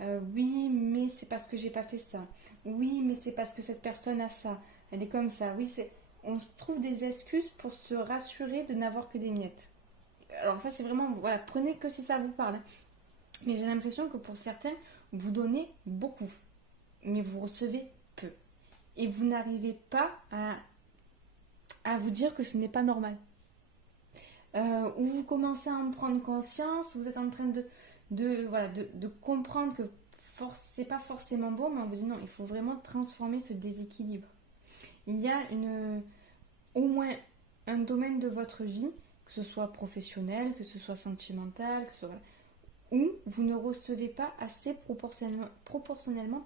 Oui, mais c'est parce que j'ai pas fait ça. Oui, mais c'est parce que cette personne a ça. Elle est comme ça. Oui, on trouve des excuses pour se rassurer de n'avoir que des miettes. Alors ça, c'est vraiment... Voilà, prenez que si ça vous parle. Mais j'ai l'impression que pour certains, vous donnez beaucoup, mais vous recevez peu. Et vous n'arrivez pas à vous dire que ce n'est pas normal. Ou vous commencez à en prendre conscience, vous êtes en train de comprendre que c'est pas forcément bon, mais on vous dit non, il faut vraiment transformer ce déséquilibre. Il y a au moins un domaine de votre vie, que ce soit professionnel, que ce soit sentimental, que ce soit, où vous ne recevez pas assez proportionnellement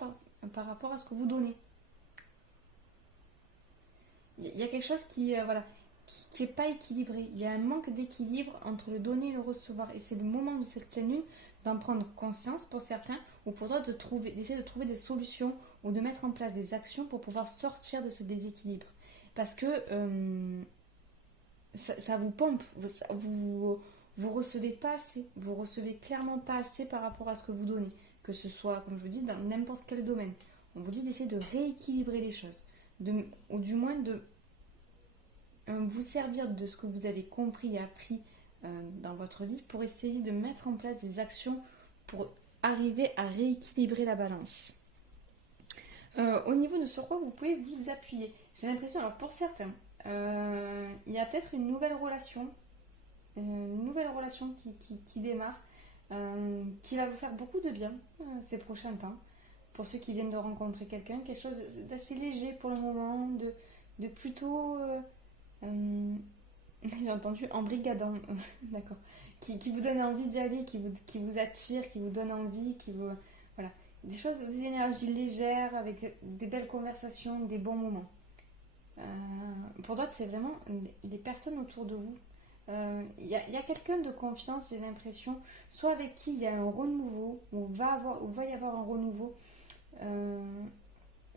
par rapport à ce que vous donnez. Il y a quelque chose qui n'est pas équilibré. Il y a un manque d'équilibre entre le donner et le recevoir. Et c'est le moment de cette pleine lune d'en prendre conscience pour certains, ou pour d'autres d'essayer de trouver des solutions ou de mettre en place des actions pour pouvoir sortir de ce déséquilibre. Parce que ça vous pompe, vous recevez pas assez, vous recevez clairement pas assez par rapport à ce que vous donnez, que ce soit, comme je vous dis, dans n'importe quel domaine. On vous dit d'essayer de rééquilibrer les choses, ou du moins de vous servir de ce que vous avez compris et appris dans votre vie pour essayer de mettre en place des actions pour arriver à rééquilibrer la balance. Au niveau de sur quoi vous pouvez vous appuyer, j'ai l'impression, alors pour certains, il y a peut-être une nouvelle relation qui démarre, qui va vous faire beaucoup de bien ces prochains temps. Pour ceux qui viennent de rencontrer quelqu'un, quelque chose d'assez léger pour le moment, de plutôt... j'ai entendu embrigadant, d'accord, qui vous donne envie d'y aller, qui vous attire, qui vous donne envie, voilà, des choses, des énergies légères, avec des belles conversations, des bons moments. Pour d'autres, c'est vraiment les personnes autour de vous. Il y a quelqu'un de confiance, j'ai l'impression, soit avec qui il y a un renouveau, ou va y avoir un renouveau.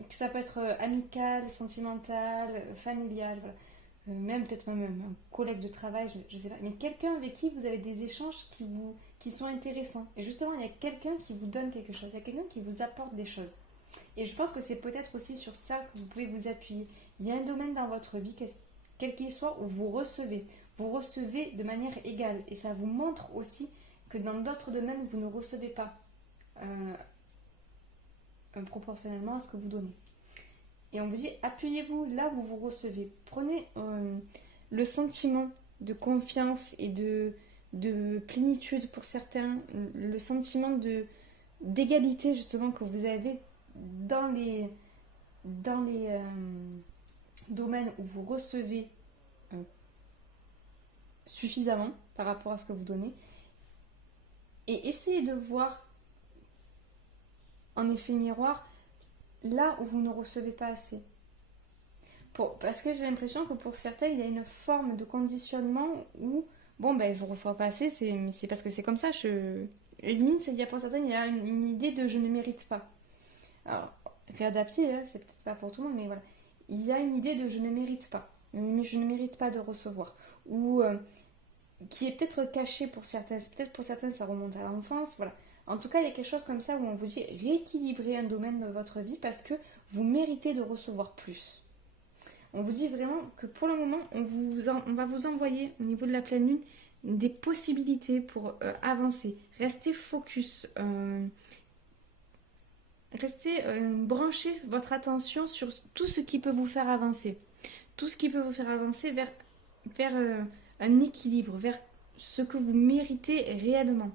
que ça peut être amical, sentimental, familial, voilà. Même peut-être même un collègue de travail, je sais pas, mais quelqu'un avec qui vous avez des échanges qui sont intéressants. Et justement, il y a quelqu'un qui vous donne quelque chose, il y a quelqu'un qui vous apporte des choses. Et je pense que c'est peut-être aussi sur ça que vous pouvez vous appuyer. Il y a un domaine dans votre vie, quel qu'il soit, où vous recevez. Vous recevez de manière égale. Et ça vous montre aussi que dans d'autres domaines, vous ne recevez pas proportionnellement à ce que vous donnez. Et on vous dit, appuyez-vous là où vous recevez. Prenez le sentiment de confiance et de plénitude pour certains, le sentiment d'égalité justement que vous avez dans les domaines où vous recevez suffisamment par rapport à ce que vous donnez. Et essayez de voir en effet miroir là où vous ne recevez pas assez. Parce que j'ai l'impression que pour certains, il y a une forme de conditionnement où, bon, ben, je ne reçois pas assez, c'est parce que c'est comme ça. Limite, il y a pour certains, il y a une idée de je ne mérite pas. Alors, réadapter, hein, c'est peut-être pas pour tout le monde, mais voilà. Il y a une idée de je ne mérite pas. Mais je ne mérite pas de recevoir. Ou qui est peut-être cachée pour certains. Peut-être pour certains, ça remonte à l'enfance, voilà. En tout cas, il y a quelque chose comme ça où on vous dit rééquilibrer un domaine de votre vie parce que vous méritez de recevoir plus. On vous dit vraiment que pour le moment, on va vous envoyer au niveau de la pleine lune des possibilités pour avancer. Restez focus. Restez branchez votre attention sur tout ce qui peut vous faire avancer. Tout ce qui peut vous faire avancer vers un équilibre, vers ce que vous méritez réellement.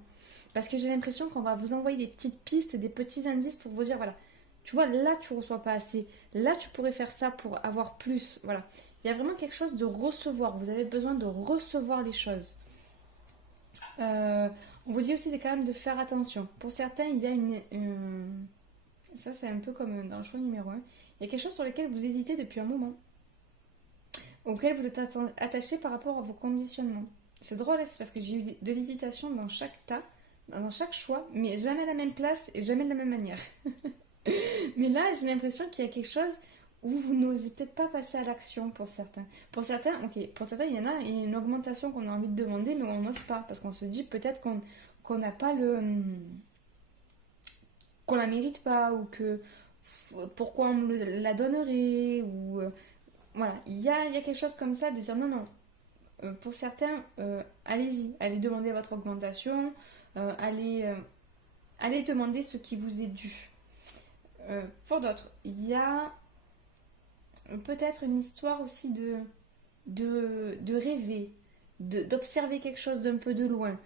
Parce que j'ai l'impression qu'on va vous envoyer des petites pistes, des petits indices pour vous dire, voilà, tu vois, là, tu ne reçois pas assez. Là, tu pourrais faire ça pour avoir plus. Voilà. Il y a vraiment quelque chose de recevoir. Vous avez besoin de recevoir les choses. On vous dit aussi quand même de faire attention. Pour certains, il y a ça, c'est un peu comme dans le choix numéro 1. Il y a quelque chose sur lequel vous hésitez depuis un moment. Auquel vous êtes attaché par rapport à vos conditionnements. C'est drôle, c'est parce que j'ai eu de l'hésitation dans chaque tas, dans chaque choix, mais jamais à la même place et jamais de la même manière. Mais là, j'ai l'impression qu'il y a quelque chose où vous n'osez peut-être pas passer à l'action pour certains. Pour certains, il y en a une augmentation qu'on a envie de demander, mais on n'ose pas, parce qu'on se dit peut-être qu'on n'a pas qu'on la mérite pas, ou que pourquoi on me la donnerait, ou voilà, il y a quelque chose comme ça de dire non, non. Pour certains, allez-y, allez demander votre augmentation, allez demander ce qui vous est dû. Pour d'autres, il y a peut-être une histoire aussi de rêver, d'observer quelque chose d'un peu de loin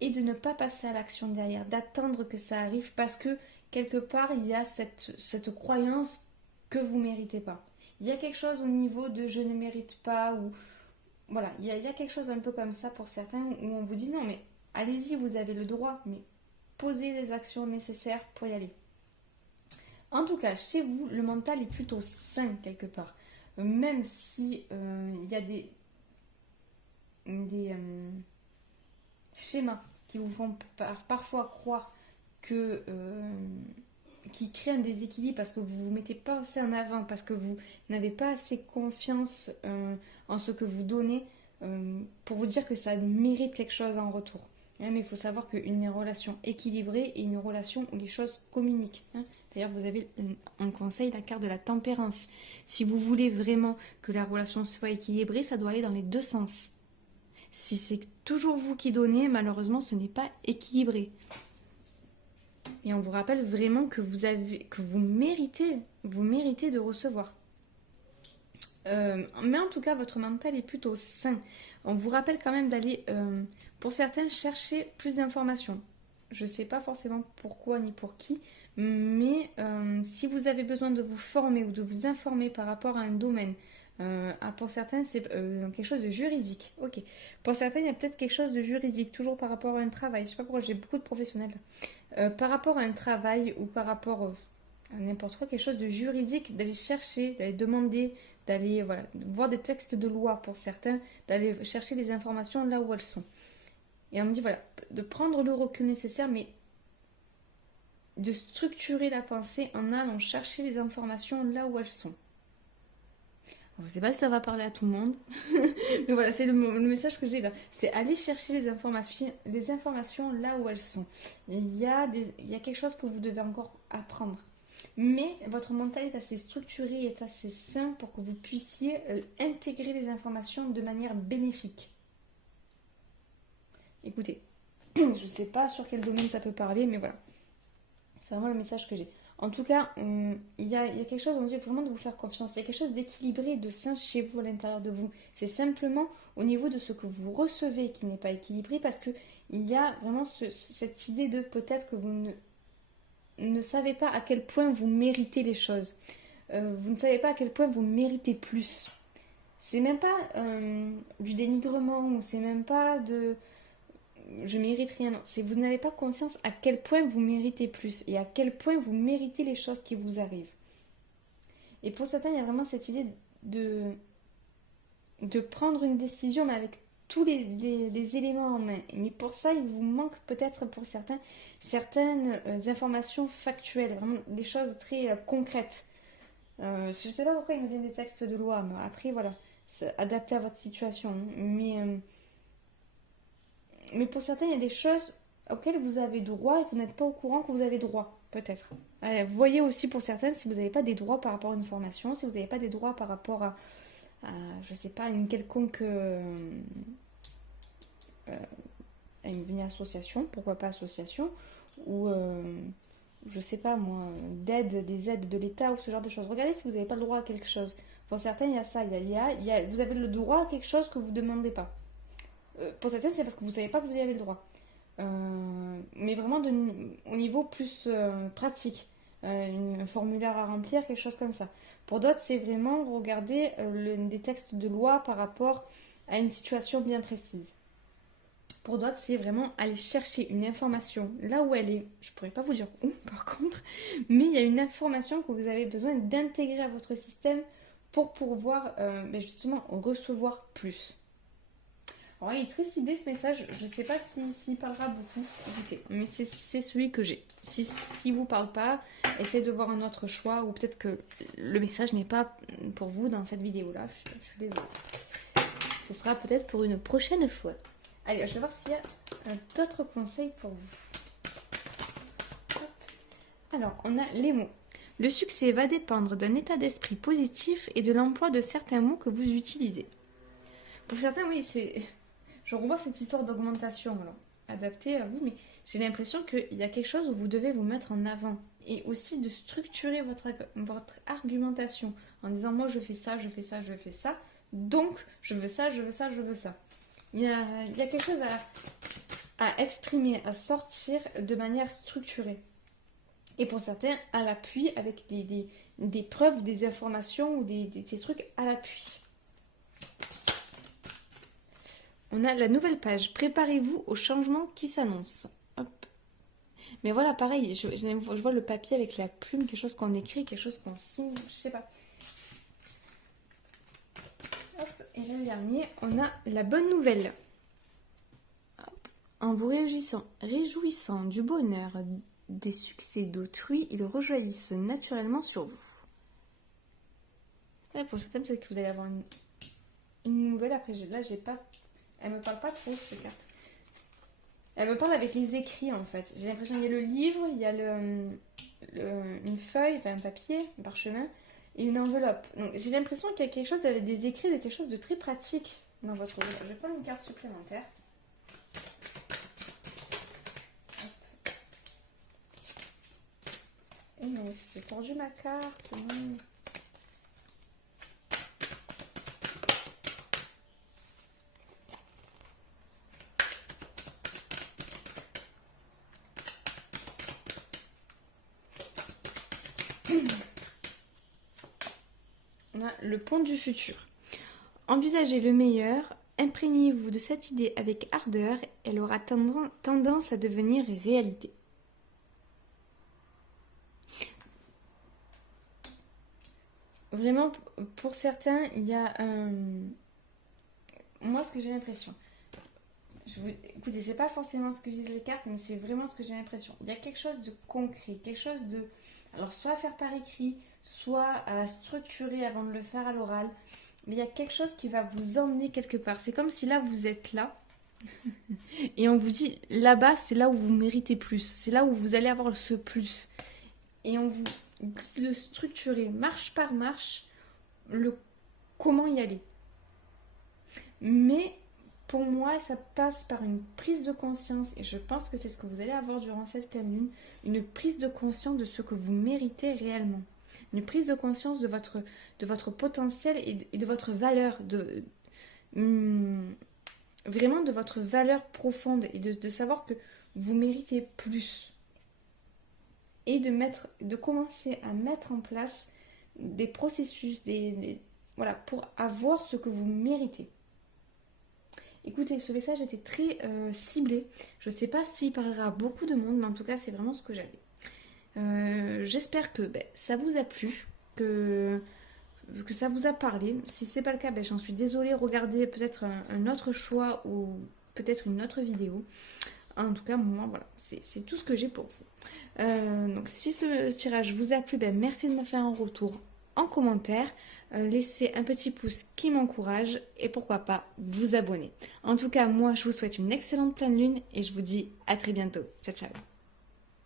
et de ne pas passer à l'action derrière, d'attendre que ça arrive parce que quelque part il y a cette croyance que vous ne méritez pas. Il y a quelque chose au niveau de je ne mérite pas, ou voilà, il y a quelque chose un peu comme ça pour certains où on vous dit non, mais allez-y, vous avez le droit, mais posez les actions nécessaires pour y aller. En tout cas, chez vous, le mental est plutôt sain quelque part. Même si il y a des schémas qui vous font parfois croire qui créent un déséquilibre parce que vous ne vous mettez pas assez en avant, parce que vous n'avez pas assez confiance en ce que vous donnez pour vous dire que ça mérite quelque chose en retour. Mais il faut savoir qu'une relation équilibrée est une relation où les choses communiquent. D'ailleurs, vous avez en conseil la carte de la tempérance. Si vous voulez vraiment que la relation soit équilibrée, ça doit aller dans les deux sens. Si c'est toujours vous qui donnez, malheureusement, ce n'est pas équilibré. Et on vous rappelle vraiment que vous méritez de recevoir. Mais en tout cas, votre mental est plutôt sain. On vous rappelle quand même d'aller, pour certains, chercher plus d'informations. Je ne sais pas forcément pourquoi ni pour qui, mais si vous avez besoin de vous former ou de vous informer par rapport à un domaine, pour certains, c'est quelque chose de juridique. Ok. Pour certains, il y a peut-être quelque chose de juridique, toujours par rapport à un travail. Je ne sais pas pourquoi j'ai beaucoup de professionnels. Par rapport à un travail ou par rapport à n'importe quoi, quelque chose de juridique, d'aller chercher, d'aller demander, d'aller voir des textes de loi pour certains, d'aller chercher des informations là où elles sont. Et on me dit de prendre le recul nécessaire, mais de structurer la pensée en allant chercher les informations là où elles sont. Alors, je ne sais pas si ça va parler à tout le monde, mais voilà, c'est le message que j'ai là. C'est aller chercher les informations là où elles sont. Il y a quelque chose que vous devez encore apprendre. Mais votre mental est assez structuré, est assez sain pour que vous puissiez intégrer les informations de manière bénéfique. Écoutez, je ne sais pas sur quel domaine ça peut parler, mais voilà. C'est vraiment le message que j'ai. En tout cas, il y a quelque chose, on dit vraiment de vous faire confiance. Il y a quelque chose d'équilibré, de sain chez vous, à l'intérieur de vous. C'est simplement au niveau de ce que vous recevez qui n'est pas équilibré parce que il y a vraiment cette idée de peut-être que vous ne savez pas à quel point vous méritez les choses. Vous ne savez pas à quel point vous méritez plus. C'est même pas du dénigrement ou c'est même pas de je mérite rien. Non, c'est vous n'avez pas conscience à quel point vous méritez plus et à quel point vous méritez les choses qui vous arrivent. Et pour certains, il y a vraiment cette idée de prendre une décision, mais avec tous les éléments en main. Mais pour ça, il vous manque peut-être pour certains certaines informations factuelles, vraiment des choses très concrètes. Je ne sais pas pourquoi il me vient des textes de loi, mais après, voilà, c'est adapté à votre situation. Mais pour certains, il y a des choses auxquelles vous avez droit et que vous n'êtes pas au courant que vous avez droit, peut-être. Vous voyez aussi pour certaines si vous n'avez pas des droits par rapport à une formation, si vous n'avez pas des droits par rapport je sais pas, une quelconque à une association, pourquoi pas association, ou je sais pas moi, des aides de l'État ou ce genre de choses. Regardez si vous n'avez pas le droit à quelque chose. Pour certains, il y a ça, vous avez le droit à quelque chose que vous ne demandez pas. Pour certains, c'est parce que vous ne savez pas que vous y avez le droit. Mais vraiment au niveau plus pratique. Un formulaire à remplir, quelque chose comme ça. Pour d'autres, c'est vraiment regarder des textes de loi par rapport à une situation bien précise. Pour d'autres, c'est vraiment aller chercher une information là où elle est. Je ne pourrais pas vous dire où, par contre, mais il y a une information que vous avez besoin d'intégrer à votre système pour pouvoir justement recevoir plus. Alors, il est très ciblé ce message. Je ne sais pas s'il parlera beaucoup. Écoutez, mais c'est celui que j'ai. Si vous parle pas, essayez de voir un autre choix ou peut-être que le message n'est pas pour vous dans cette vidéo-là. Je suis désolée. Ce sera peut-être pour une prochaine fois. Allez, je vais voir s'il y a d'autres conseils pour vous. Hop. Alors, on a les mots. Le succès va dépendre d'un état d'esprit positif et de l'emploi de certains mots que vous utilisez. Pour certains, oui, c'est... Je revois cette histoire d'augmentation, alors, adaptée à vous, mais j'ai l'impression qu'il y a quelque chose où vous devez vous mettre en avant. Et aussi de structurer votre argumentation en disant moi je fais ça, je fais ça, je fais ça, donc je veux ça, je veux ça, je veux ça. Il y a quelque chose à exprimer, à sortir de manière structurée. Et pour certains, à l'appui, avec des preuves, des informations ou des trucs à l'appui. On a la nouvelle page. Préparez-vous au changement qui s'annonce. Hop. Mais voilà, pareil, je vois le papier avec la plume, quelque chose qu'on écrit, quelque chose qu'on signe, je sais pas. Hop. Et le dernier, on a la bonne nouvelle. Hop. En vous réjouissant du bonheur des succès d'autrui, ils rejaillissent naturellement sur vous. Et pour certains, peut-être que vous allez avoir une nouvelle. Après, là, j'ai pas... Elle me parle pas trop, cette carte. Elle me parle avec les écrits, en fait. J'ai l'impression qu'il y a le livre, il y a une feuille, enfin un papier, un parchemin, et une enveloppe. Donc, j'ai l'impression qu'il y a quelque chose avec des écrits, de quelque chose de très pratique dans votre vie. Je vais prendre une carte supplémentaire. Et mais j'ai tordu ma carte. Non. On a le pont du futur. Envisagez le meilleur, imprégnez-vous de cette idée avec ardeur, elle aura tendance à devenir réalité. Vraiment, pour certains, il y a... Moi, ce que j'ai l'impression... Je Écoutez, c'est pas forcément ce que disent les cartes, mais c'est vraiment ce que j'ai l'impression. Il y a quelque chose de concret, quelque chose de... Alors, soit à faire par écrit, soit à structurer avant de le faire à l'oral. Mais il y a quelque chose qui va vous emmener quelque part. C'est comme si là, vous êtes là. Et on vous dit, là-bas, c'est là où vous méritez plus. C'est là où vous allez avoir ce plus. Et on vous dit de structurer, marche par marche, le comment y aller. Mais pour moi, ça passe par une prise de conscience, et je pense que c'est ce que vous allez avoir durant cette pleine lune, une prise de conscience de ce que vous méritez réellement. Une prise de conscience de votre potentiel et de votre valeur, vraiment de votre valeur profonde, et de savoir que vous méritez plus. Et de commencer à mettre en place des processus, voilà, pour avoir ce que vous méritez. Écoutez, ce message était très ciblé. Je ne sais pas s'il parlera à beaucoup de monde, mais en tout cas, c'est vraiment ce que j'avais. J'espère que ça vous a plu, que ça vous a parlé. Si ce n'est pas le cas, j'en suis désolée. Regardez peut-être un autre choix ou peut-être une autre vidéo. En tout cas, moi, voilà, c'est tout ce que j'ai pour vous. Donc, si ce tirage vous a plu, merci de me faire un retour en commentaire. Laissez un petit pouce qui m'encourage et pourquoi pas vous abonner. En tout cas, moi, je vous souhaite une excellente pleine lune et je vous dis à très bientôt. Ciao, ciao.